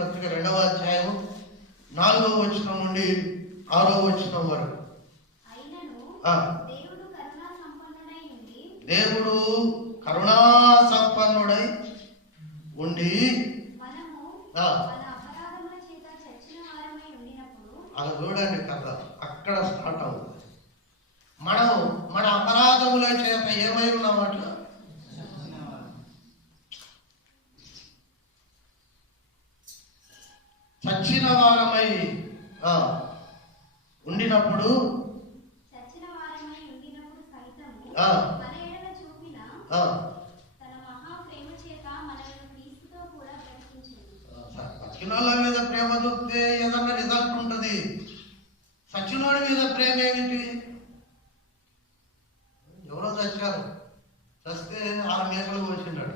పత్రిక 2వ అధ్యాయం 4వ వచనం నుండి 6వ వచనం వరకు. దేవుడు కరుణా సంపన్నుడై ఉండి అలా చూడండి కథ అక్కడ స్టార్ట్ అవుతుంది. మనం మన అపరాధముల చేత ఏమై ఉన్నామట, చచ్చిన వారమై ఉండినప్పుడు సచ్చినోళ్ళ మీద ప్రేమ చూపితే ఏదన్నా రిజల్ట్ ఉంటుంది. సచ్చినోడి మీద ప్రేమ ఏమిటి? ఎవరో చచ్చారు, చస్తే 6 మేకలు కోసిండట.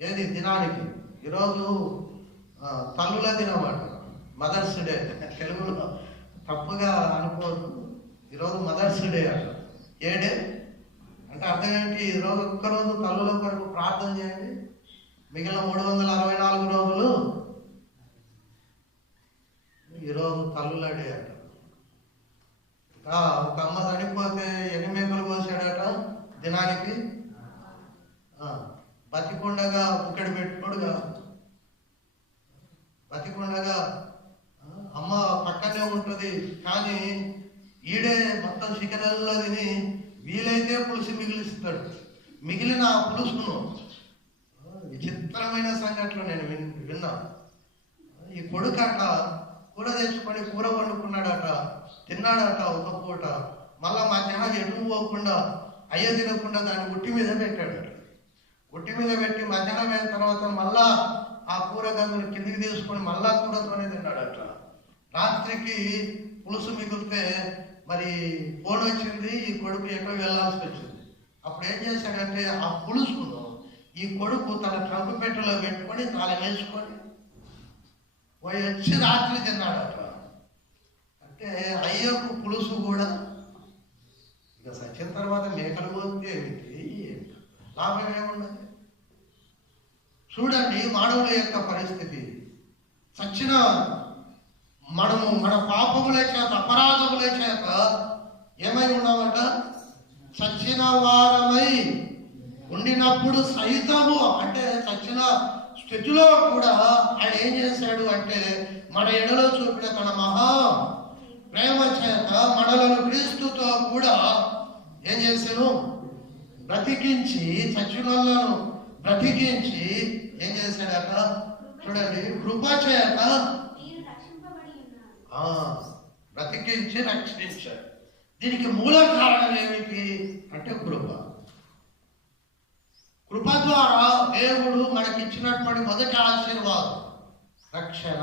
ఏది దినానికి? ఈరోజు తల్లుల దినమాట, మదర్స్ డే. తెలుగులో తప్పుగా అనుకోవద్దు, ఈరోజు మదర్స్ డే అట. ఏ డే అంటే అర్థం ఏంటి? ఈరోజు ఒక్కరోజు తల్లుల కొరకు ప్రార్థన చేయండి, మిగిలిన 364 రోజులు ఈరోజు తల్లుల డే అట. ఒక అమ్మ చనిపోతే 8 మేకలు కోసాడట దినానికి. బతికుండగా ఒకటి పెట్టుకోడు కాదు, బతికుండగా అమ్మ పక్కనే ఉంటుంది, కానీ ఈడే మొత్తం చికెనల్లో తిని వీలైతే పులుసు మిగిలిస్తాడు. మిగిలిన ఆ పులుసును విచిత్రమైన సంఘటనలు నేను విన్నా. ఈ కొడుకట కూర తెచ్చుకొని కూర వండుకున్నాడట, తిన్నాడట ఒక పూట. మళ్ళా మధ్యాహ్నం ఎటు పోకుండా అయ్య తినకుండా దాన్ని ఉట్టి మీద పెట్టాడట. ఉట్టి మీద పెట్టి మధ్యాహ్నం అయిన తర్వాత మళ్ళా ఆ కూర గందులు కిందికి తీసుకొని మళ్ళా కూరతోనే తిన్నాడట. రాత్రికి పులుసు మిగిలితే మరి ఫోన్ వచ్చింది, ఈ కొడుకు ఎక్కడో వెళ్ళాల్సి వచ్చింది. అప్పుడు ఏం చేశాడంటే ఆ పులుసును ఈ కొడుకు తన ట్రంప్ పెట్టెలో పెట్టుకొని తాళం వేసుకొని పోయి వచ్చి రాత్రి తిన్నాడట. అంటే అయ్యకు పులుసు కూడా ఇక సచ్చిన తర్వాత మేకలు పోతే ఏమిటి, లాభం ఏమున్నది? చూడండి మానవుల యొక్క పరిస్థితి. సచ్చిన మనము మన పాపముల చేత అపరాధముల చేత ఏమై ఉన్నామట, చచ్చిన వారమై ఉండినప్పుడు సైతము, అంటే చచ్చిన స్థితిలో కూడా ఆయన ఏం చేశాడు అంటే మన ఎడలో చూపిన తన మహా ప్రేమ చేత మనలను క్రీస్తుతో కూడా ఏం చేశాను, బ్రతికించి, చచ్చిన వాళ్ళను బ్రతికించి ఏం చేశాడట చూడండి, కృప చేత బ్రతికించి రక్షించాడు. దీనికి మూల కారణం ఏమిటి అంటే కృప. కృప ద్వారా దేవుడు మనకిచ్చినటువంటి మొదటి ఆశీర్వాదం రక్షణ.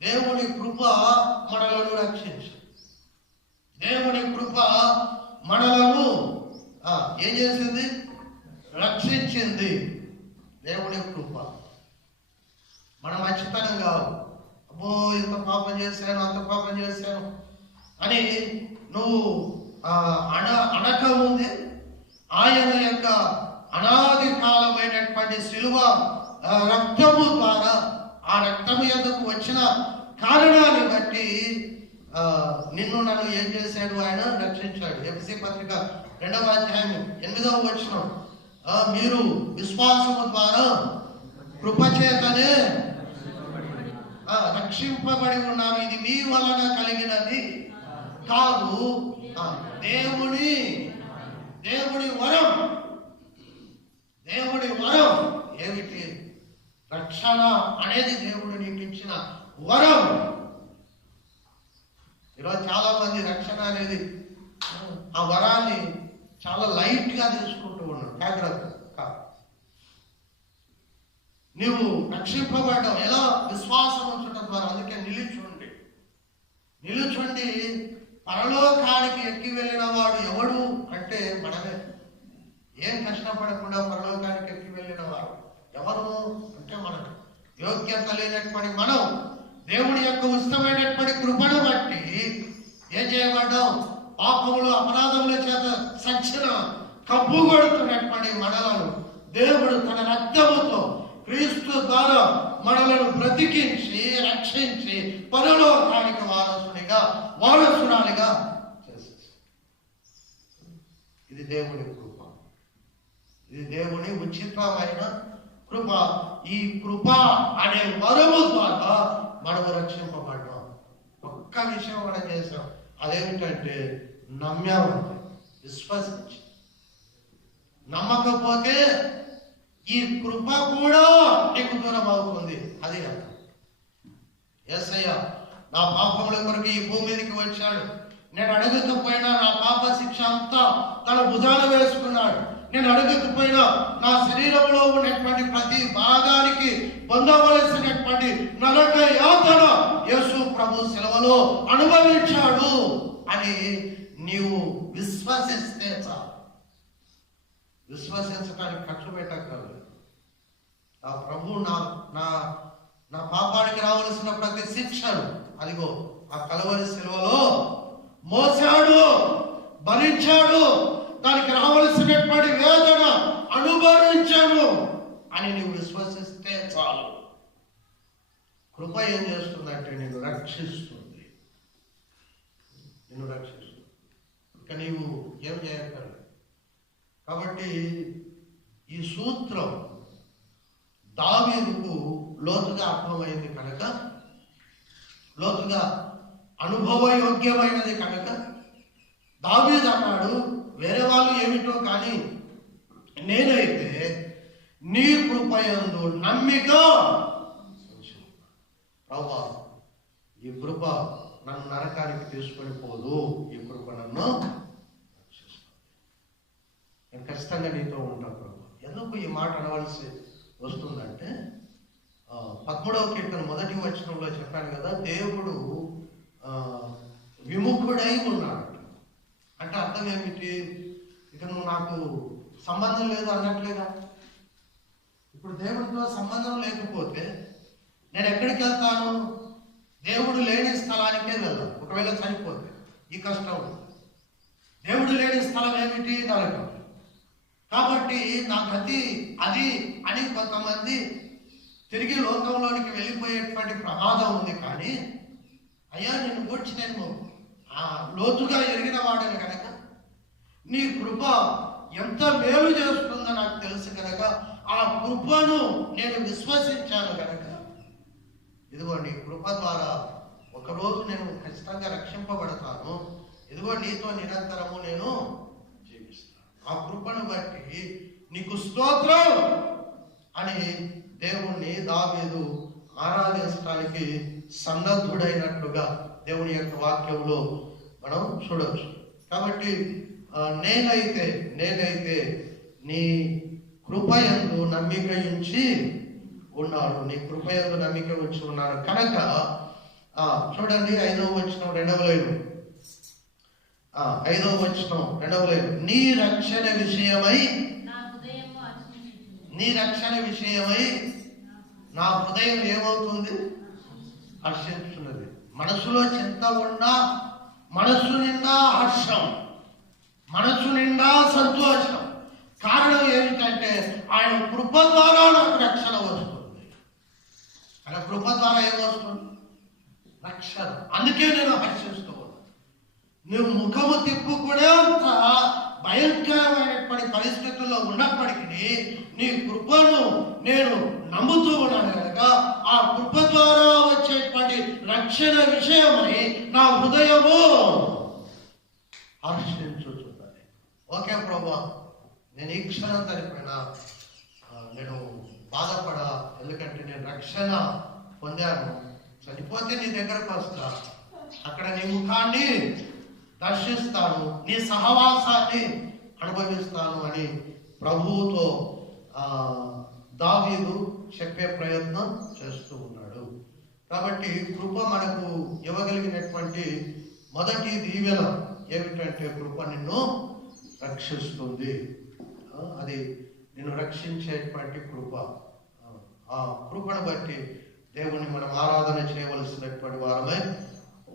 దేవుని కృప మనలను రక్షించు. దేవుని కృప మనలను ఏం చేసింది, రక్షించింది. దేవుని కృప మన మంచితనం కాదు. అబ్బో ఇంత పాపం చేశాను, అంత పాపం చేశాను అని నువ్వు అనక ముందే ఆయన యొక్క అనాది కాలమైనటువంటి శిలువ రక్తము ద్వారా, ఆ రక్తము యొద్దకు వచ్చిన కారణాన్ని బట్టి నిన్ను నన్ను ఏం చేశాడు, ఆయన రక్షించాడు. ఎఫెసీ పత్రిక 2వ అధ్యాయం 8వ వచనం, మీరు విశ్వాసము ద్వారా కృపచేతనే రక్షింపబడి ఉన్నారు, ఇది మీ వలన కలిగినది కాదు, దేవుని వరం. దేవుడి వరం ఏమిటి? రక్షణ అనేది దేవుడు నీకు ఇచ్చిన వరం. ఈరోజు చాలా మంది రక్షణ అనేది ఆ వరాన్ని చాలా లైట్ గా తీసుకుంటూ ఉన్నాడు. జాగ్రత్త కాదు. నీవు రక్షింపబడ్డం ఎలా? విశ్వాసం ఉంచడం ద్వారా. అందుకే నిలుచుండి పరలోకానికి ఎక్కి వెళ్ళిన వాడు ఎవడు అంటే మనమే. ఏం కష్టపడకుండా పరలోకానికి ఎక్కి వెళ్ళిన వాడు ఎవరు అంటే మనమే. యోగ్యత లేనటువంటి మనం దేవుడి యొక్క ఉచితమైనటువంటి కృపను బట్టి ఏం చేయబడ్డాం? పాపములు అపరాధముల చేత సచ్చిన కప్పు కొడుతున్నటువంటి మనలను దేవుడు తన రక్తముతో క్రీస్తు ద్వారా మనలను బ్రతికించి రక్షించి పరలోకానికి వారసురాలిగా చేసేసి. ఇది దేవుని కృప, ఇది దేవుని ఉచితమైన కృప. ఈ కృప అనే వరము ద్వారా మనము రక్షింపబడ్డాం. ఒక్క విషయం మనం చేసాం, అదేమిటంటే నమ్మామంటే, విశ్వసించి. నమ్మకపోతే ఈ కృప కూడా నీకు దూరం అవుతుంది. అది అర్థం. యేసయ్య నా పాపముల కొరకు ఈ భూమి మీదకి వచ్చాడు. నేను అడగకపోయినా నా పాప శిక్ష అంతా తన భుజాన వేసుకున్నాడు. నేను అడగకపోయినా నా శరీరంలో ఉన్నటువంటి ప్రతి భాగానికి పొందవలసినటువంటి నరక యాతన యేసు ప్రభు శిలువలో అనుభవించాడు అని నీవు విశ్వసిస్తే చాలు. విశ్వసించడానికి ఖర్చు పెట్టక్కర్లేదు. ఆ ప్రభు నా పాపానికి రావలసిన ప్రతి శిక్షను అదిగో ఆ కలువరి శిలువలో మోసాడు, భరించాడు, దానికి రావలసినటువంటి వేదన అనుభవించాను అని నీవు విశ్వసిస్తే చాలు. కృప ఏం చేస్తుందంటే నిన్ను రక్షిస్తుంది, నిన్ను రక్షిస్తుంది. ఇక నీవు ఏం చేయక్కర్లేదు. కాబట్టి ఈ సూత్రం దావీదుకు లోతుగా అర్థమైంది కనుక, లోతుగా అనుభవయోగ్యమైనది కనుక దావీదు అన్నాడు, వేరే వాళ్ళు ఏమిటో కానీ నేనైతే నీ కృపయందు నమ్మిక. ప్రభువా, ఈ కృప నన్ను నరకానికి తీసుకొని పోదు, ఈ కృప నన్ను నేను ఖచ్చితంగా నీతో ఉంటాను ప్రభు. ఎందుకు ఈ మాట అనవలసి వస్తుందంటే 13వ కీర్తన 1వ వచనంలో చెప్పాను కదా, దేవుడు విముఖుడై ఉన్నాడు అంటే అర్థం ఏమిటి? ఇక నువ్వు నాకు సంబంధం లేదు అన్నట్లేగా. ఇప్పుడు దేవుడితో సంబంధం లేకపోతే నేను ఎక్కడికి వెళ్తాను? దేవుడు లేని స్థలానికే వెళ్దాం. ఒకవేళ చనిపోతే ఈ కష్టం. దేవుడు లేని స్థలం ఏమిటి? నరకం. కాబట్టి నా గతి అది అని కొంతమంది తిరిగి లోకంలోనికి వెళ్ళిపోయేటువంటి ప్రమాదం ఉంది. కానీ అయ్యా, నేను గూర్చి నేను లోతుగా ఎరిగిన వాడని కనుక నీ కృప ఎంత మేలు చేస్తుందో నాకు తెలుసు కనుక ఆ కృపను నేను విశ్వసించాను కనుక ఇదిగో నీ కృప ద్వారా ఒకరోజు నేను ఖచ్చితంగా రక్షింపబడతాను. ఇదిగో నీతో నిరంతరము నేను జీవిస్తాను. ఆ కృపను బట్టి నీకు స్తోత్రం అని దేవుణ్ణి దావీదు ఆరాధించడానికి సన్నద్ధుడైనట్లుగా దేవుని యొక్క వాక్యంలో మనం చూడవచ్చు. కాబట్టి నేనైతే నీ కృపయందు నమ్మిక ఉంచి ఉన్నాడు, నీ కృపయందు నమ్మిక ఉంచి ఉన్నాడు కనుక చూడండి 5వ వచనం 2వ లైను, 5వ వచనం 2వ లైను, నీ రక్షణ విషయమై నా హృదయం ఏమవుతుంది? హర్షించున్నది. మనసులో చింత ఉన్నా మనసు నిండా హర్షం, మనసు నిండా సంతోషం. కారణం ఏమిటంటే ఆయన కృప ద్వారా నాకు రక్షణ వస్తుంది. ఆయన కృప ద్వారా ఏమొస్తుంది? రక్షణ. అందుకే నేను హర్షిస్తూ ఉన్నాను. నువ్వు ముఖము తిప్పుకునేంత భయంకరమైనటువంటి పరిస్థితుల్లో ఉన్నప్పటికీ నీ కృపను నేను నమ్ముతూ ఉన్నాను కనుక ఆ కృప ద్వారా వచ్చేటువంటి రక్షణ విషయమై నా హృదయము హర్షించుతున్నది. ఓకే ప్రభువా, నేను ఈ క్షణం సరిపోయినా నేను బాధపడా, ఎందుకంటే నేను రక్షణ పొందాను. చనిపోతే నీ దగ్గరకు వస్తా, అక్కడ నీ ముఖాన్ని దర్శిస్తాను, నీ సహవాసాన్ని అనుభవిస్తాను అని ప్రభువుతో దావీదు చెప్పే ప్రయత్నం చేస్తూ ఉన్నాడు. కాబట్టి కృప మనకు ఇవ్వగలిగినటువంటి మొదటి దీవెన ఏమిటంటే కృప నిన్ను రక్షిస్తుంది. అది నిన్ను రక్షించేటువంటి కృప. ఆ కృపను బట్టి దేవుణ్ణి మనం ఆరాధన చేయవలసినటువంటి వారమై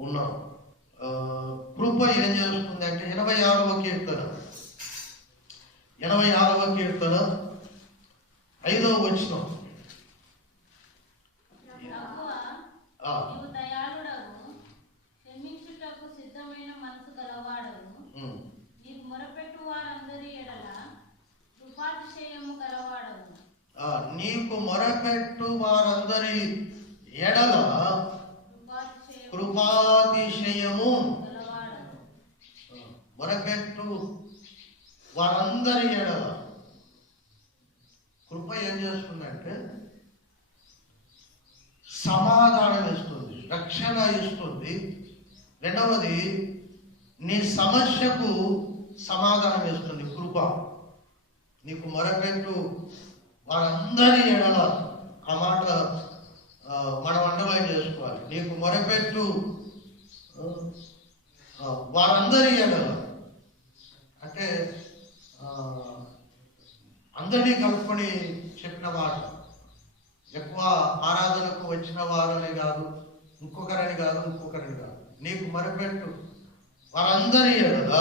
ఉన్నాం. కృప ఏం చేస్తుంది అంటే 86వ కీర్తన 5వ వచనం, మొరపెట్టు వారందరి ఎడల కృపాతిశయము, మొరపెట్టు వారందరి ఎడల కృప ఏం చేస్తుందంటే సమాధానం ఇస్తుంది, రక్షణ ఇస్తుంది. రెండవది నీ సమస్యకు సమాధానం ఇస్తుంది కృప. నీకు మొరపెట్టు వారందరి ఎడల, ఆ మాట మనం అండర్లైన్ చేసుకోవాలి. నీకు మొరపెట్టు వారందరి ఎడల అంటే అందరినీ కలుపుకొని చెప్పిన మాట. ఎక్కువ ఆరాధనకు వచ్చిన వారని కాదు, ఇంకొకరని కాదు. నీకు మొరపెట్టు వారందరి ఎడల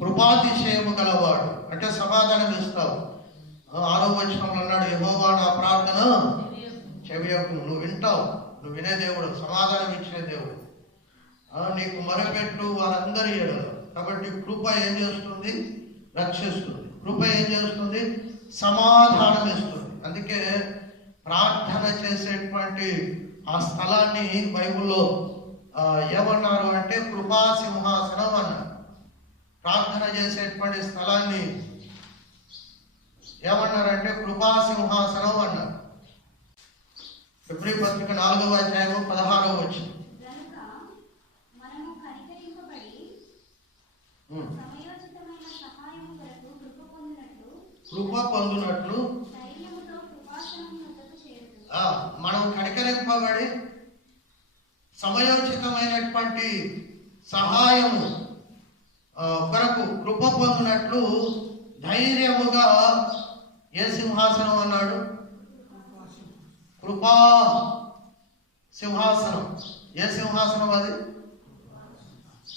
కృపాతిశయము గలవాడు అంటే సమాధానం ఇస్తావు. 6వ వచనంలో అన్నాడు, యెహోవా నా ప్రార్థన చెవియకు. నువ్వు వింటావు, నువ్వు వినే దేవుడు, సమాధానం ఇచ్చే దేవుడు. నీకు మొరపెట్టు వారందరి ఎడల. కాబట్టి కృప ఏం చేస్తుంది? రక్షిస్తుంది. కృప ఏం చేస్తుంది? సమాధానం ఇస్తుంది. అందుకే ప్రార్థన చేసేటువంటి ఆ స్థలాన్ని బైబిల్లో ఏమన్నారు అంటే కృపా సింహాసనం అన్నారు. ప్రార్థన చేసేటువంటి స్థలాన్ని ఏమన్నారంటే కృపా సింహాసనం అన్నారు. ఫిబ్రవరి పత్రిక 4వ అధ్యాయం 16వ వచనం. కృప పొందునట్లు మనం కనికరింపబడి సమయోచితమైనటువంటి సహాయము కొరకు కృప పొందినట్లు ధైర్యముగా ఏ సింహాసనం అన్నాడు? కృపా సింహాసనం. ఏ సింహాసనం అది?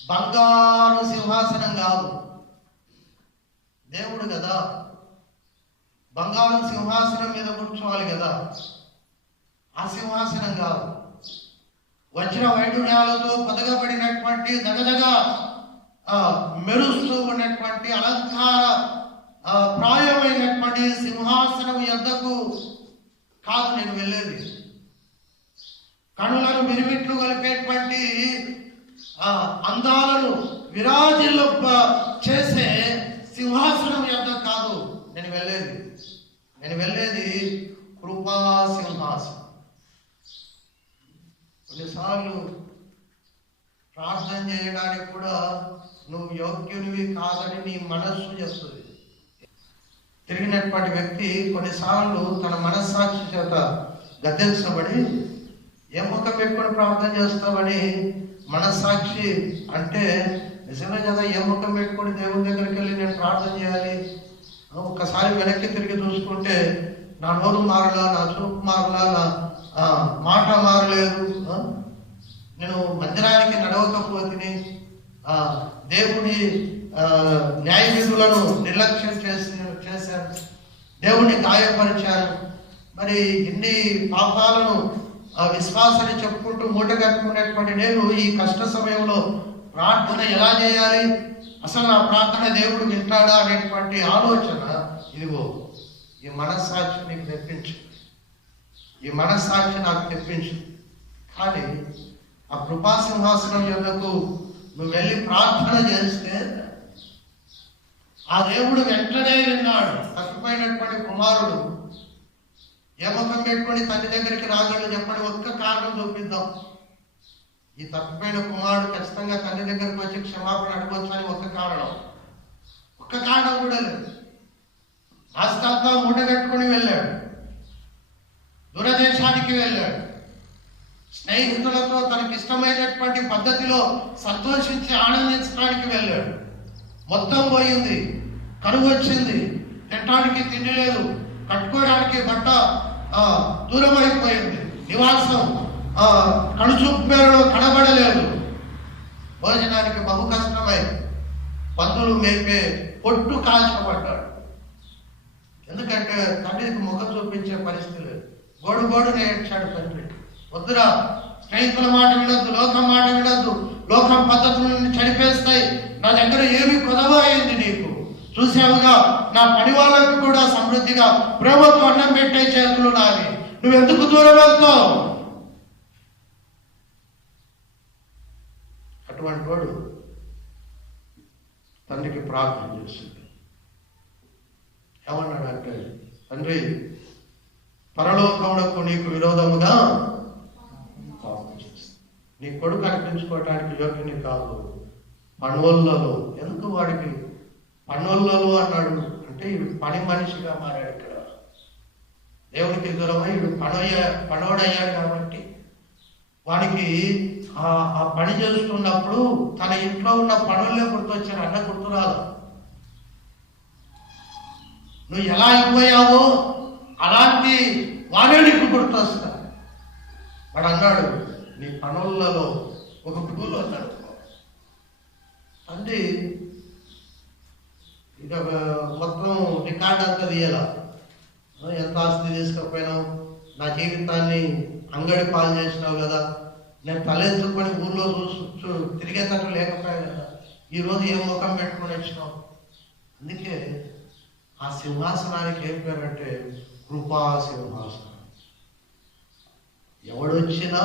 బంగారు సింహాసనం కాదు. దేవుడు కదా, బంగారు సింహాసనం మీద కూర్చోవాలి కదా. ఆ సింహాసనం కాదు. వజ్ర వైడూర్యాలతో పొదగబడినటువంటి దగదగా మెరుస్తూ ఉన్నటువంటి అలంకార ప్రాయమైనటువంటి సింహాసనం యొద్దకు కాదు నేను వెళ్ళేది. కనులను మిరిమిట్లు కలిపేటువంటి అందాలను విరాజిల్లు చేసే సింహాసనం యొద్ద కాదు నేను వెళ్ళేది. నేను వెళ్ళేది కృపా సింహాసనం. కొన్నిసార్లు ప్రార్థన చేయడానికి కూడా నువ్వు యోగ్యునివి కాదని నీ మనస్సు చెప్తుంది. తిరిగినటువంటి వ్యక్తి కొన్నిసార్లు తన మనస్సాక్షి చేత గద్దెంచబడి ఏ ముఖం పెట్టుకొని ప్రార్థన చేస్తామని మనస్సాక్షి అంటే నిజమే కదా, ఏ ముఖం పెట్టుకొని దేవుని దగ్గరికి వెళ్ళి నేను ప్రార్థన చేయాలి. ఒక్కసారి వెనక్కి తిరిగి చూసుకుంటే నా నోరు మారలా, నా చూపు మారలా, నా మాట మారలేదు, నేను మందిరానికి నడవకపోతిని, దేవుని న్యాయ విధులను నిర్లక్ష్యం చేశాను, దేవుని గాయపరిచాను. మరి ఇన్ని పాపాలను విశ్వాసాన్ని చెప్పుకుంటూ మూట కట్టుకునేటువంటి నేను ఈ కష్ట సమయంలో ప్రార్థన ఎలా చేయాలి, అసలు నా ప్రార్థన దేవుడు వింటాడా అనేటువంటి ఆలోచన, ఇదిగో ఈ మనస్సాక్షి నీకు తెప్పించు, ఈ మనస్సాక్షి నాకు తెప్పించు. కానీ ఆ కృపాసింహాసనం యొద్దకు నువ్వు వెళ్ళి ప్రార్థన చేస్తే ఆ దేవుడు వెంటనే విన్నాడు. తప్పిపోయినటువంటి కుమారుడు ఏ ముఖం పెట్టుకొని తండ్రి దగ్గరికి రాగలడు చెప్పండి? ఒక్క కారణం చూపిద్దాం. ఈ తప్పిపోయిన కుమారుడు ఖచ్చితంగా తండ్రి దగ్గరికి వచ్చి క్షమాపణ అడగవచ్చు అని ఒక్క కారణం కూడా లేదు. ఆస్తంతా మూట కట్టుకుని వెళ్ళాడు, దూరదేశానికి వెళ్ళాడు, స్నేహితులతో తనకి ఇష్టమైనటువంటి పద్ధతిలో సంతోషించి ఆనందించడానికి వెళ్ళాడు. మొత్తం పోయింది, కరువు వచ్చింది, తినడానికి తిండి లేదు, కట్టుకోవడానికి బట్ట దూరం అయిపోయింది, నివాసం కడుచూపు మేరలో కనబడలేదు, భోజనానికి బహు కష్టమై పందులు మేపే పొట్టు కాల్చబడ్డాడు. ఎందుకంటే తండ్రికి ముఖం చూపించే పరిస్థితి లేదు. గోడునే ఏడ్చాడు తండ్రి. వద్దురా, స్నేహితుల మాట వినొద్దు, లోకం మాట వినొద్దు, లోకం పద్ధతులను చనిపేస్తాయి, నా దగ్గర ఏమి కొదవ అయింది నీకు, చూసావుగా నా పని వాళ్ళకి కూడా సమృద్ధిగా ప్రభుత్వం అన్నం పెట్టే చేతులు నావి, నువ్వెందుకు దూరం వెళ్తావు? అటువంటి వాడు తండ్రికి ప్రార్థన చేసింది. ఏమన్నాడంటే, తండ్రి పరలోకమునకు నీకు విరోధముగా పాపం చేస్తాను, నీ కొడుకు అనిపించుకోవటానికి యోగ్యుని కాదు, పనులలో. ఎందుకు వాడికి పనులలో అన్నాడు అంటే వీడు పని మనిషిగా మారాడు. ఇక్కడ దేవుడికి దూరమై వీడు పనోడయ్యాడు కాబట్టి వాడికి ఆ పని చేస్తున్నప్పుడు తన ఇంట్లో ఉన్న పనులే గుర్తొచ్చారు, అన్న గుర్తురాదు. నువ్వు ఎలా అయిపోయావో అలాంటి వాడే నీకు గుర్తొస్తా. వాడు అన్నాడు, నీ పనులలో ఒక పూలు అన్నాడు. అంటే ఇక మొత్తం రికార్డ్ అంతా తీయాల. ఎంత ఆస్తి తీసుకపోయినావు, నా జీవితాన్ని అంగడి పాలు చేసినావు కదా, నేను తలెత్తుకొని ఊళ్ళో తిరిగేటట్టు లేకపోయావు కదా, ఈరోజు ఏం ముఖం పెట్టుకొని వచ్చినావు. అందుకే ఆ సింహాసనానికి ఏం పేరంటే కృపా సింహాసనం. ఎవడొచ్చినా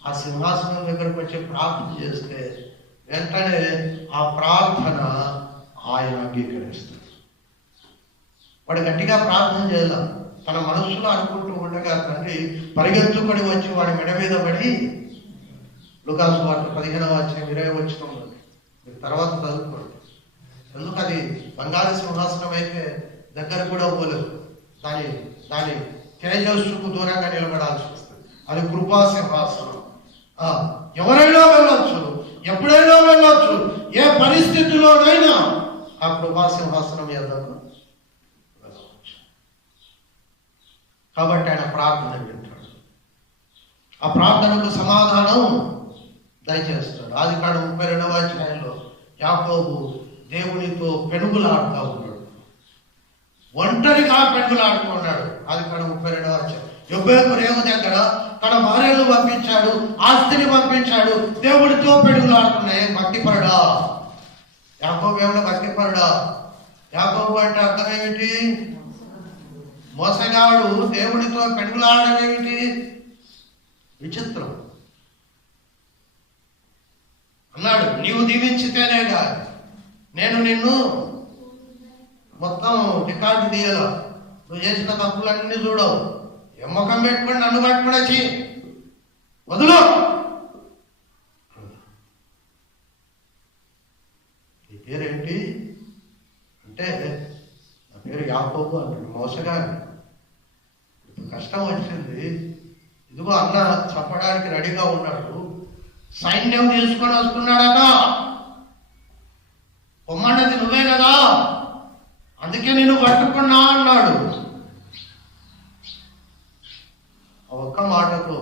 ఆ సింహాసనం దగ్గరకు వచ్చి ప్రార్థన చేస్తే వెంటనే ఆ ప్రార్థన ఆయన అంగీకరిస్తాడు. వాడు గట్టిగా ప్రార్థన చేయాల, తన మనస్సులో అనుకుంటూ ఉండగా తండ్రి పరిగెత్తుకొని వచ్చి వాడి మెడ మీద పడి, లూకా సువార్త 15వ అధ్యాయం 20వ వచనంలో మీరు తర్వాత చదువుకోండి. ఎందుకు అది బంగారు సింహాసనం అయితే దగ్గర కూడా పోలేదు, దాని తేజస్సుకు దూరంగా నిలబడాల్సి వస్తుంది. అది కృపా సింహాసనం. ఎవరైనా వెళ్ళొచ్చు, ఎప్పుడైనా వెళ్ళొచ్చు, ఏ పరిస్థితిలోనైనా ఆ కృపా సింహాసనం ఎద్దకు వెళ్ళవచ్చు. కాబట్టి ఆయన ప్రార్థన వింటాడు, ఆ ప్రార్థనకు సమాధానం దయచేస్తాడు. ఆదికాండం 32వ అధ్యాయంలో యాకోబు దేవునితో పెనుగులాడుతూ ఉన్నాడు, ఒంటరిగా పెనుగులాడుతున్నాడు. ఆదికాండం 32వ అధ్యాయం. యొబ్బేకు రేవు దగ్గర తన భార్యను పంపించాడు, ఆస్తిని పంపించాడు, దేవుడితో పెనుగులాడుతున్నాయి. భక్తిపరుడా యాకోబు, ఏమన్నా భక్తిపరుడా? యాకోబు అంటే అర్థం ఏమిటి? మోసగాడు. దేవుడితో పెనుగులాడడం ఏమిటి? విచిత్రం. అన్నాడు, నీవు దీవించితేనేగా నేను నిన్ను మొత్తం రికార్డు తీయాల, నువ్వు చేసిన తప్పులన్నీ చూడవు, ఎమ్మకం పెట్టుకొని నన్ను పట్టుకుని వచ్చి వదులు. నీ పేరేంటి అంటే, నా పేరు యాకోబు అన్నాడు. మోసగాడు. ఇప్పుడు కష్టం వచ్చింది, ఇదిగో అన్న చెప్పడానికి రెడీగా ఉన్నాడు, సైన్యం తీసుకొని వస్తున్నాడట, పొమ్మన్నది నువ్వే కదా, అందుకే నేను పట్టుకున్నా అన్నాడు. ఆ ఒక్క మాటతో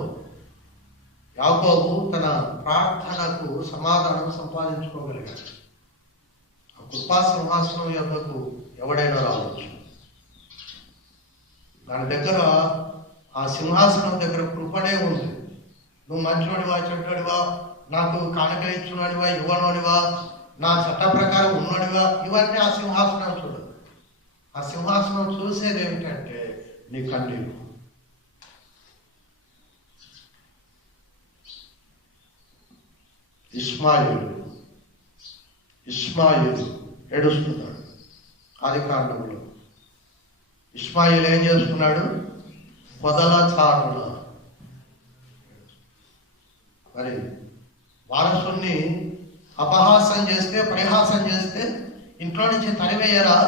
యాకోబు తన ప్రార్థనకు సమాధానం సంపాదించుకోగలిగాడు. ఆ కృపా సింహాసనం యొక్కకు ఎవడైనా రావచ్చు. దాని దగ్గర, ఆ సింహాసనం దగ్గర కృపనే ఉంది. నువ్వు మంచివాడివా, చెడ్డవాడివా, నాకు కానుకలు ఇచ్చినవాడివా, ఇవ్వనోడివా, నా చట్ట ప్రకారం ఉన్నోడివా, ఇవన్నీ ఆ సింహాసనం చూడదు. ఆ సింహాసనం చూసేది ఏమిటంటే నీ కన్నీరు. ఇష్మాయిలు ఏడుస్తున్నాడు. ఆదికాండంలో ఇష్మాయిలు ఏం చేస్తున్నాడు? పొదల చాటున. మరి వారసుని అపహాసం చేస్తే, పరిహాసం చేస్తే ఇంట్లో నుంచి తరివేయరా?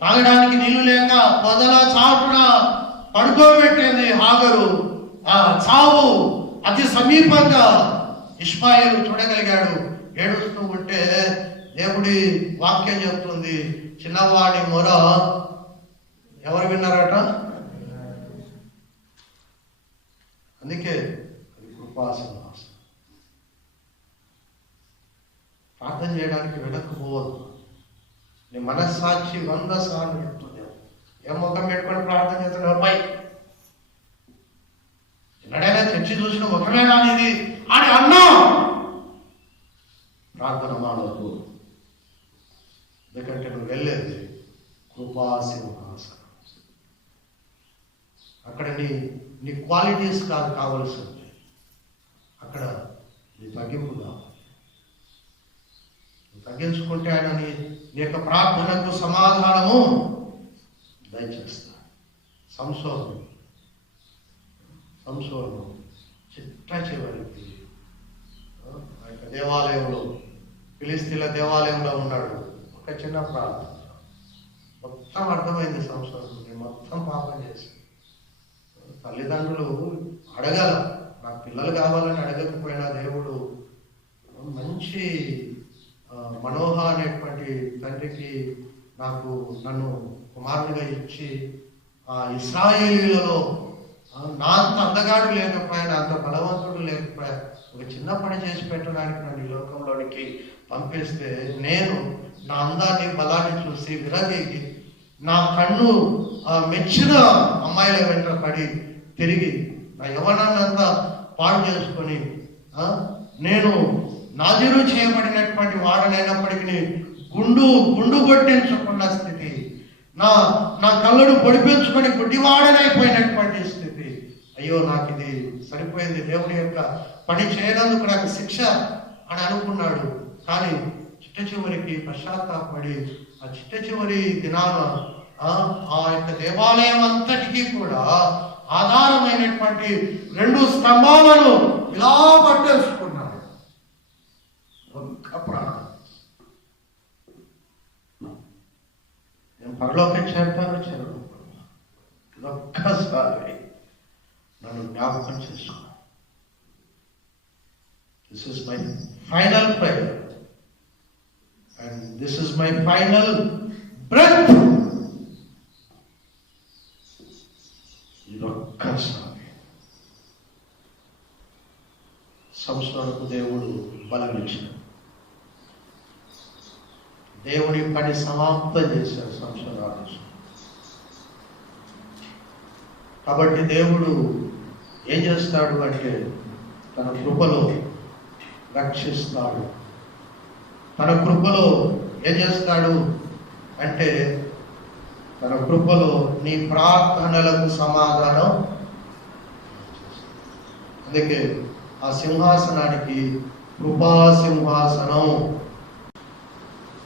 తాగడానికి నీళ్లు లేక పొదల చాటున పడుకోబెట్టింది హాగరు. ఆ చావు అతి సమీపంగా ఇష్మాయిలు చూడగలిగాడు. ఏడుస్తూ ఉంటే దేవుడి వాక్యం చెప్తుంది, చిన్నవాడి మొర ఎవరు విన్నారట? అందుకే అది కృపాసింహాసనం. ప్రార్థన చేయడానికి వెనక్కు పోవద్దు. నీ మనస్సాక్షి 100 సార్లు చెప్తుంది, ఏం ముఖం పెట్టుకొని ప్రార్థన చేస్తున్నావు అబ్బాయి, ఎన్నడైనా తెచ్చి చూసిన ముఖమేనా ఇది అని అన్నా ప్రార్థన మానవద్దు. అక్కడ నీ క్వాలిటీస్ కాదు కావలసింది, అక్కడ నీ తగ్గింపు కావాలి. తగ్గించుకుంటే ఆయన నీ యొక్క ప్రార్థనకు సమాధానము దయచేస్తాడు. సంసోను చిట్ట చివరికి ఆ యొక్క దేవాలయంలో, ఫిలిస్తీన్ల దేవాలయంలో ఉన్నాడు. ఒక చిన్న ప్రార్థన మొత్తం అర్థమైంది. సంసోను మొత్తం పాపం చేసి తల్లిదండ్రులు అడగాల, నాకు పిల్లలు కావాలని అడగకపోయినా దేవుడు మంచి మనోహ అనేటువంటి తండ్రికి నన్ను కుమారుడిగా ఇచ్చి ఆ ఇశ్రాయేలీలలో నా అంత అందగాడు లేకపోయినా, అంత బలవంతుడు లేకపోయా, ఒక చిన్న పని చేసి పెట్టడానికి నన్ను ఈ లోకంలోనికి పంపిస్తే నేను నా అందాన్ని బలాన్ని చూసి విరదీగి నా కన్ను మెచ్చిన అమ్మాయిల వెంట పడి తిరిగి నా యవ్వనాన్నంతా పాడు చేసుకొని నేను నాజీరు చేయబడినటువంటి వాడనైనప్పటికీ గుండు కొట్టించుకున్న స్థితి, నా కళ్ళను పొడిపించుకొని గుడ్డివాడనైపోయినటువంటి స్థితి. అయ్యో నాకు ఇది సరిపోయింది, దేవుని యొక్క పని చేయనందుకు నాకు శిక్ష అని అనుకున్నాడు. కానీ చిట్ట చివరికి పశ్చాత్తాపడి ఆ చిట్ట చివరి దినాన ఆ యొక్క దేవాలయం అంతటికీ కూడా ఆధారమైనటువంటి 2 స్తంభాలను ఇలా పట్టేసుకున్నాడు. ఒక్క ప్రాణం, నేను పరలోకం చేస్తాను చెరువు, ఒక్కసారి నన్ను జ్ఞాపకం చేసుకో. This is my final prayer and this is my final breath. ఇదొక్కసారి సంవత్సరాలకు దేవుడు బలమిచ్చాడు. దేవుని పని సమాప్తం చేశాడు సంవత్సరాలు. కాబట్టి దేవుడు ఏం చేస్తాడు అంటే తన కృపలో రక్షిస్తాడు. తన కృపలో ఏం చేస్తాడు అంటే తన కృపలో నీ ప్రార్థనలకు సమాధానం. అందుకే ఆ సింహాసనానికి కృపా సింహాసనం.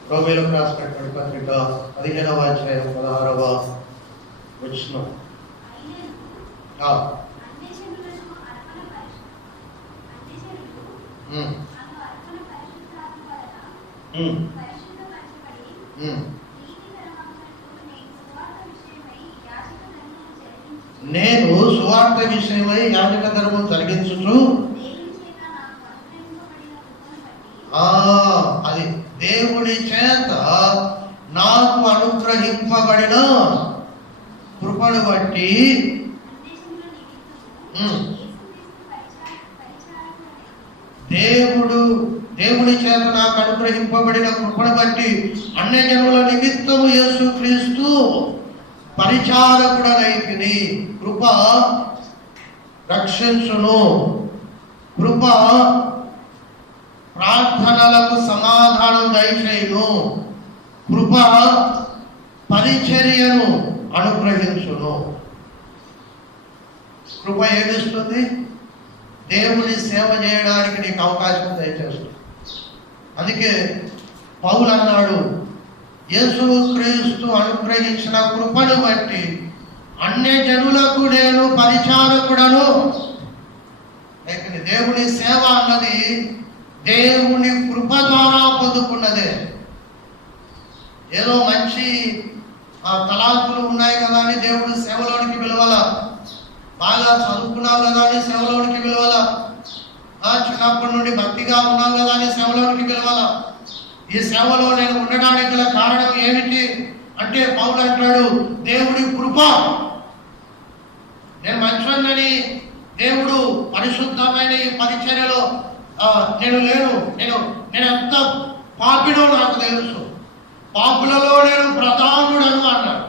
రోమీయులకు రాసినటువంటి పత్రిక 15వ అధ్యాయం 16వ వచనం. నేను సువార్త విషయమై యాజక ధర్మం జరిగించుచు, అది దేవుడి చేత నాకు అనుగ్రహింపబడిన కృపను బట్టి, దేవుడి చేత నాకు అనుగ్రహింపబడిన కృపను బట్టి అన్యజనుల నిమిత్తము యేసుక్రీస్తు పరిచారకుడనైతిని. కృప రక్షించును, కృప ప్రార్థనలకు సమాధానం దయచేయును, కృప పరిచర్యను అనుగ్రహించును. కృప ఏమిస్తుంది? దేవుని సేవ చేయడానికి నీకు అవకాశం దయచేస్తుంది. అందుకే పౌలు అన్నాడు, యేసుక్రీస్తు అనుగ్రహించిన కృపను బట్టి అన్యజనులకు నేను పరిచారకుడను. దేవుని సేవ అన్నది దేవుని కృప ద్వారా పొందుకున్నదే. ఏదో మంచి తలాంతులు ఉన్నాయి కదా అని దేవుడు సేవలోనికి పిలవాల, బాగా చదువుకున్నావు కదా అని సేవలోనికి పిలవాల, చిన్నప్పటి నుండి భక్తిగా ఉన్నావు కదా అని సేవలోనికి పిలవాల. ఈ సేవలో నేను ఉండడానికి గల కారణం ఏమిటి అంటే పౌలు అంటాడు, దేవుడి కృప. నేను మంచివాడిని, దేవుడు పరిశుద్ధమైన ఈ పరిచర్యలో నేను లేను, నేను ఎంత పాపిడో నాకు తెలుసు, పాపులలో నేను ప్రధానుడను అన్నాడు.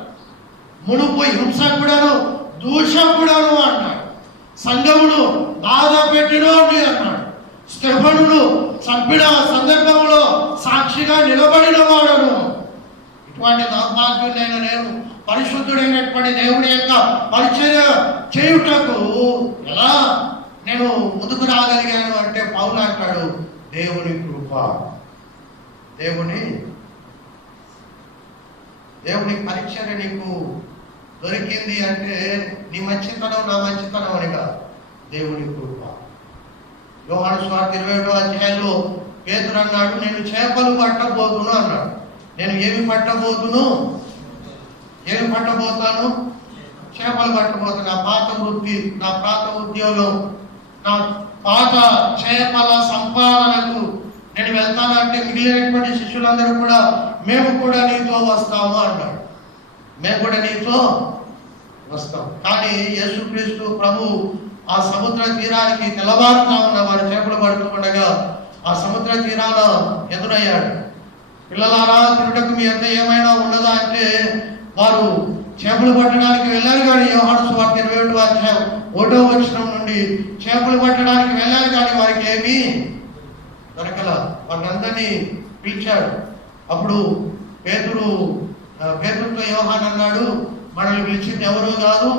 మునుపు హింసకుడను దూషకుడను అన్నాడు. సంఘమును బాధ పెట్టినోని అన్నాడు. స్టెఫనును చంపిన సందర్భంలో సాక్షిగా నిలబడిన వాడను. ఇటువంటి దౌర్భాగ్యుడైన నేను పరిశుద్ధుడైనటువంటి దేవుడి యొక్క పరిచర్య చేయుటకు ఎలా నేను ముందుకు రాగలిగాను అంటే పౌలు అంటాడు, దేవుని కృప. దేవుని పరిచర్య నీకు దొరికింది అంటే నీ మంచితనం నా మంచితనం అని కాదు, దేవుని కృప. యోహాను సువార్త 21వ అధ్యాయంలో పేతురు అన్నాడు, నేను చేపలు పట్టబోతును అన్నాడు. నేను ఏమి పట్టబోతాను? చేపలు పట్టబోతాను. నా పాత వృత్తి, నా పాత ఉద్యోగం, నా పాత చేపల సంపాదనకు నేను వెళ్తానంటే మిగిలినటువంటి శిష్యులందరూ కూడా మేము కూడా నీతో వస్తాము అన్నాడు. మేము కూడా నీతో వస్తాం. కానీ యేసుక్రీస్తు ప్రభు ఆ సముద్ర తీరానికి తెల్లవారుజామున వారు చేపలు పడుతుండగా ఆ సముద్ర తీరాన ఎదురయ్యాడు. పిల్లలారా, తిరుటకు మీ అంత ఏమైనా ఉన్నదా అంటే వారు చేపలు పట్టడానికి వెళ్ళారు. కానీ యోహాను సువార్త 21వ అధ్యాయం 1వ వచనం నుండి చేపలు పట్టడానికి వెళ్ళారు, కానీ వారికి ఏమీ దొరకల. వారిని పిలిచాడు. అప్పుడు పేతురుతో యోహాను అన్నాడు, మనల్ని పిలిచింది ఎవరూ కాదు,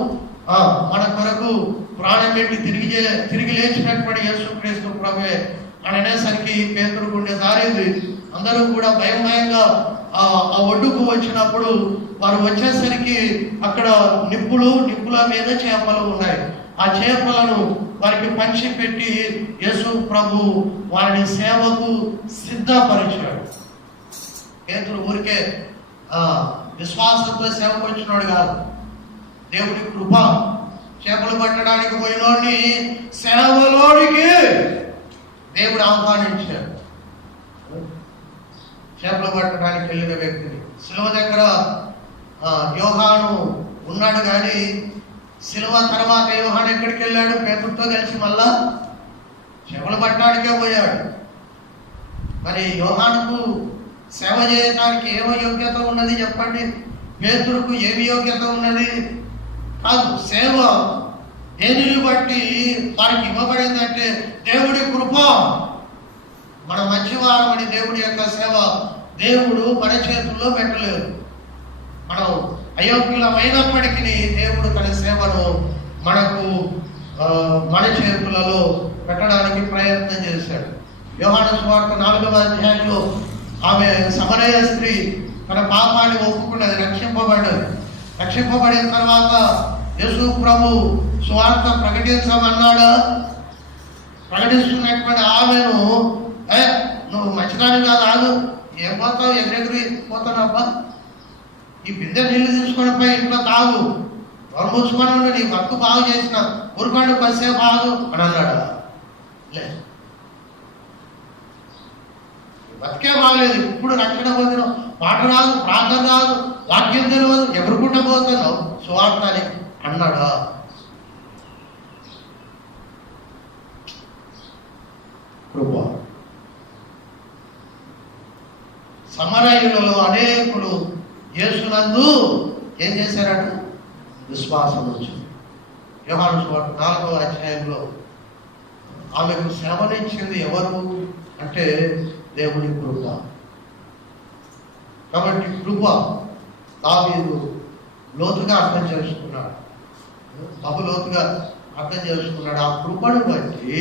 మన కొరకు ప్రాణం పెట్టి తిరిగి లేచినటువంటి యేసుక్రీస్తు ప్రభువే అని అనేసరికి పేతురు గుండె జారింది. అందరూ కూడా భయంగా ఆ ఒడ్డుకు వచ్చినప్పుడు వారు వచ్చేసరికి అక్కడ నిప్పుల మీద చేపలు ఉన్నాయి. ఆ చేపలను వారికి పంచి పెట్టి యేసు ప్రభు వారిని సేవకు సిద్ధపరిచాడు. పేతురు ఊరికే విశ్వాసంతో సేవకు వచ్చినాడు కాదు, దేవుడి కృప. చేపలు పట్టడానికి పోయినోడిని సేవలోనికి దేవుడు ఆహ్వానించాడు. చేపలు పట్టడానికి వెళ్ళిన వ్యక్తిని సిలువ దగ్గర యోహాను ఉన్నాడు, కానీ సిలువ తర్వాత యోహాను ఎక్కడికి వెళ్ళాడు? పేతురుతో కలిసి మళ్ళా చేపలు పట్టడానికే పోయాడు. మరి యోహానుకు సేవ చేయడానికి ఏమో యోగ్యత ఉన్నది చెప్పండి? పేతురుకు ఏమి యోగ్యత ఉన్నది? కాదు. సేవ దేనిని బట్టి వారికి ఇవ్వబడిందంటే దేవుడి కృప. మన మంచివారమని దేవుడి యొక్క సేవ దేవుడు మన చేతుల్లో పెట్టలేదు. మనం అయోగ్యులమైనప్పటికీ దేవుడు తన సేవను మనకు మన చేతులలో పెట్టడానికి ప్రయత్నం చేశాడు. యోహాను సువార్త 4వ అధ్యాయంలో ఆమె సమరయ స్త్రీ తన పాపాన్ని ఒప్పుకున్నది, రక్షింపబడిన తర్వాత యేసు ప్రభు సువార్త ప్రకటించమన్నాడు. ప్రకటిస్తున్నటువంటి ఆమెను, నువ్వు మంచిదాని కాదు, ఆగు, ఏం పోతావు, ఎగిరెగిరి పోతానబ్బా, ఈ బిందె నీళ్లు తీసుకొని పోయి ఇంట్లో తాగు, ఎవరు మూసుకొని ఉండి నీ బతుకు బాగు చేసిన ఊరుకోండి కొద్దిసేపు ఆగు అని అన్నాడు. లేదు, బతికే బాగలేదు, ఇప్పుడు రక్షణ పొందిన మాట రాదు, ప్రార్థన రాదు, వాక్యం తెలియదు, ఎగురుకుంటూ పోతున్నావు సువార్త అని అన్నాడా? కృప. సమరయులలో అనేకులు యేసునందు ఏం చేశారట? విశ్వాసం వచ్చింది. యోహాను సువార్త 4వ అధ్యాయంలో ఆమెకు సేవనిచ్చింది ఎవరు అంటే దేవుని కృప. కాబట్టి కృప దావీదు లోతుగా అర్థం చేసుకున్నాడు, బహులోతుగా అర్థం చేసుకున్నాడు. ఆ కృపను బట్టి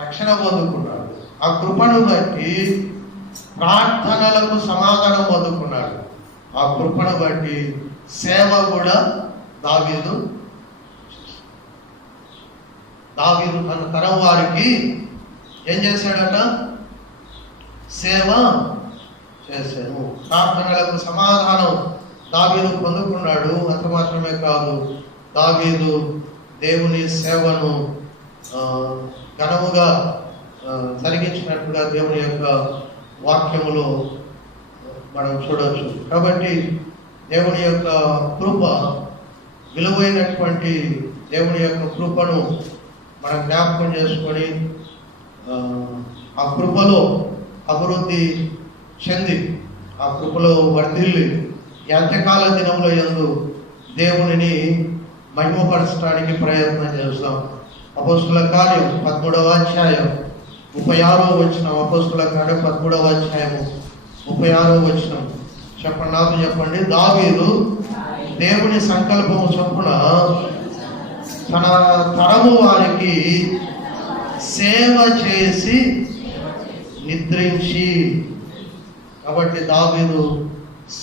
రక్షణ పొందుకున్నాడు. ఆ కృపను బట్టి ప్రార్థనలకు సమాధానం పొందుకున్నాడు. ఆ కృపను బట్టి సేవ కూడా దావీదు తన తరం వారికి ఏం చేశాడట? సేవ చేశాను. ప్రార్థనలకు సమాధానం దావీదు పొందుకున్నాడు. అంత మాత్రమే కాదు, దావీదు దేవుని సేవను ఘనముగా జరిగించినట్టుగా దేవుని యొక్క వాక్యములో మనం చూడవచ్చు. కాబట్టి దేవుని యొక్క కృప, విలువైనటువంటి దేవుని యొక్క కృపను మనం జ్ఞాపకం చేసుకొని ఆ కృపలో అభివృద్ధి చెంది ఆ కృపలో వర్ధిల్లి ఈ అంత్యకాల దినంలో యందు దేవునిని మహిమపరచడానికి ప్రయత్నం చేస్తాం. అపోస్తుల కార్యం 13వ అధ్యాయం 36వ వచనం. అపోస్తుల కార్యం 13వ అధ్యాయము 36వ వచనం చెప్పండి, నాకు చెప్పండి. దావీదు దేవుని సంకల్పము చొప్పున తన తరము వారికి సేవ చేసి నిద్రించి. కాబట్టి దావీదు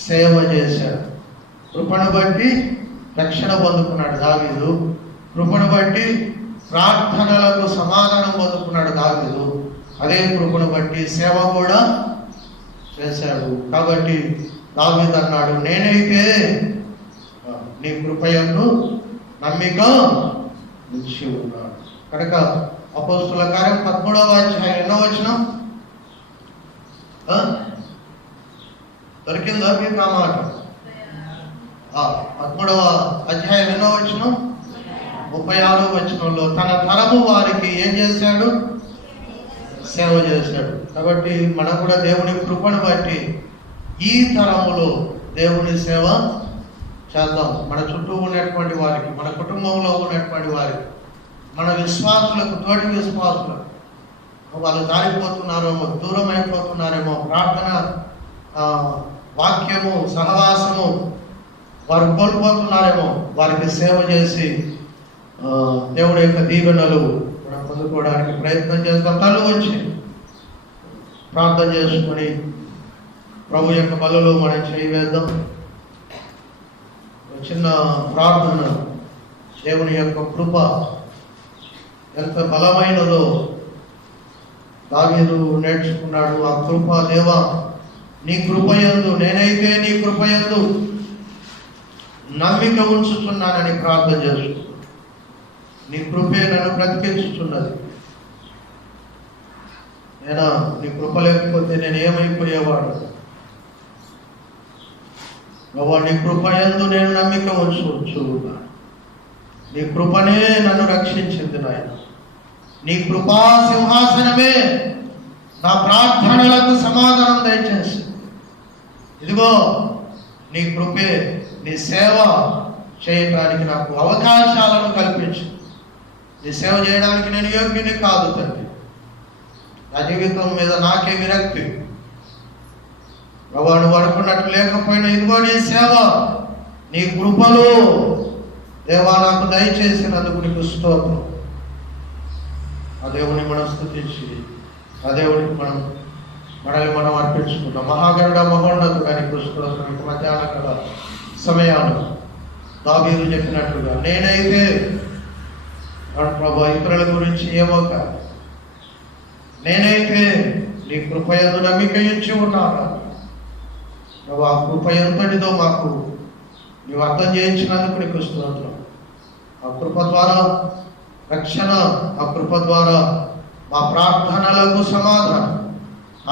సేవ చేశాడు. కృపను బట్టి రక్షణ పొందుకున్నాడు దావీదు. కృపను బట్టి ప్రార్థనలకు సమాధానం పొందుకున్నాడు దావీదు. అదే కృపను బట్టి సేవ కూడా చేశాడు. కాబట్టి దావీదు అన్నాడు, నేనైతే నీ కృపయందు నమ్మిక ఉంచి ఉన్నాడు. కనుక అపోస్తుల కార్యం 13వ అధ్యాయం ఎన్నో వచనం దొరికిందా మీకు ఆ మాట? 13వ అధ్యాయం ఎన్నో వచనం? 36వ వచనంలో తన తరము వారికి ఏం చేశాడు? సేవ చేశాడు. కాబట్టి మనం కూడా దేవుని కృపను బట్టి ఈ తరములో దేవుని సేవ చేద్దాం. మన చుట్టూ ఉన్నటువంటి వారికి, మన కుటుంబంలో ఉన్నటువంటి వారికి, మన విశ్వాసులకు, తోటి విశ్వాసులకు, వాళ్ళు దారిపోతున్నారేమో, దూరం అయిపోతున్నారేమో, ప్రార్థన వాక్యము సహవాసము వారు కోల్పోతున్నారేమో, వారికి సేవ చేసి దేవుడి యొక్క దీవెనలు మనం పొందుకోవడానికి ప్రయత్నం చేస్తాం. తల్లు వచ్చి ప్రార్థన చేసుకొని ప్రభు యొక్క బలలో మనం చేయవేద్దాం. చిన్న ప్రార్థన. దేవుని యొక్క కృప ఎంత బలమైనదో దావీదు నేర్చుకున్నాడు. ఆ కృప, దేవా నీ కృపయందు, నేనైతే నీ కృపయందు నమ్మిక ఉంచుతున్నానని ప్రార్థన చేస్తున్నాను. నీ కృపే నన్ను బ్రతికించుతున్నది. నేను నీ కృప లేకపోతే నేను ఏమైపోయేవాడు. నీ కృపయందు నేను నమ్మిక ఉంచున్నాను. నీ కృపనే నన్ను రక్షించింది నాయన. నీ కృపా సింహాసనమే నా ప్రార్థనలకు సమాధానం దయచేసి. ఇదిగో నీ కృపే, నీ సేవ చేయటానికి నాకు అవకాశాలను కల్పించు. నీ సేవ చేయడానికి నేను యోగ్యుని కాదు తండ్రి. నా జీవితం మీద నాకే విరక్తి. ప్రభు నువ్వు అనుకున్నట్టు లేకపోయినా ఇదిగో నీ సేవ, నీ కృపలు దేవా నాకు దయచేసినందుకు నీకు స్తోత్రం. ఆ దేవుని మనం స్తుతించి ఆ దేవుడికి మనల్ని మనం అర్పించుకుంటాం. మహాగరుడ మహోన్నతుడా నీకు స్తోత్రం. మధ్యాహ్న కాల సమయాలు దావీదు చెప్పినట్లుగా నేనైతే ప్రభు ఇతరుల గురించి ఏమో కాదు, నేనైతే నీ కృపయందు నమ్మిక ఇచ్చి ఉన్నాను. ప్రభు ఆ కృప ఎంతటిదో మాకు నీవు అర్థం చేయించినందుకు నీకు స్తోత్రం. ఆ కృప ద్వారా రక్షణ, ఆ కృప ద్వారా మా ప్రార్థనలకు సమాధానం,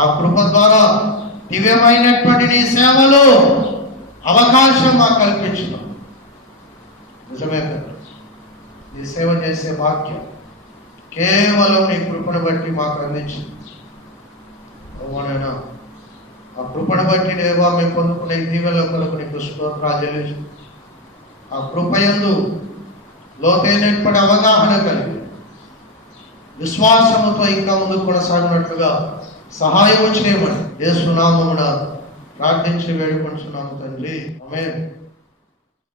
ఆ కృప ద్వారా దివ్యమైనటువంటి నీ సేవలో అవకాశం మాకు కల్పించడం. నిజమే కదా, నీ సేవ చేసే భాగ్యం కేవలం నీ కృపను బట్టి మాకు అందించింది. అవునైనా ఆ కృపను బట్టి దేవా మేము పొందుకునే దీవెనల కొరకు నీకు స్తోత్రాలు చెల్లించు. ఆ కృపయందు లోతైనటువంటి అవగాహన కలిగి విశ్వాసముతో ఇంకా ముందుకు కొనసాగినట్లుగా సహాయం చేయమని యేసు నామమున ప్రార్థించి వేడుకొంటున్నాము తండ్రి. ఆమేన్.